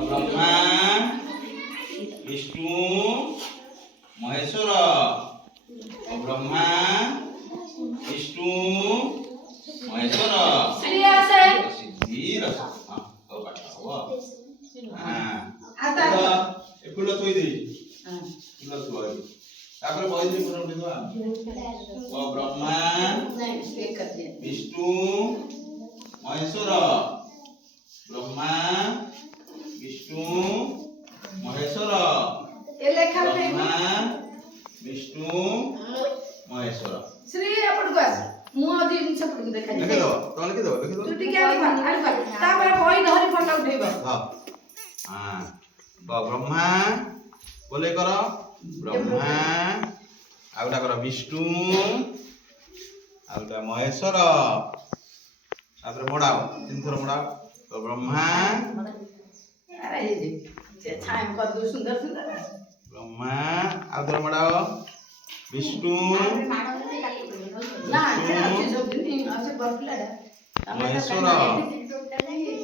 ब्रह्मा विष्णु महेश्वर ब्रह्मा विष्णु महेश्वर सिद्धि रस हाँ तो पाठ हो हाँ ए फूल थोई दे फूल थोई तापर बहि दे पुरा उठे दवा ब्रह्मा विष्णु महेश्वर ब्रह्मा विष्णु महेश्वर ब्रह्मा विष्णु महेश्वर श्री अपन को मु अधी सब को देखा लिख दो तो लिख दो तू टिके आली तापर बहि धरि फोटो उठेबो हां ब्रह्मा बोले करो ब्रह्मा आउटा करो विष्णु आउटा महेश्वर तापर मोड़ाओ तीन थर मोड़ाओ तो ब्रह्मा अरे जे छाया कर दो सुंदर सुंदर ब्रह्मा आउटर मोड़ाओ विष्णु ना अच्छे सब दिन अच्छे बरफला महेश्वर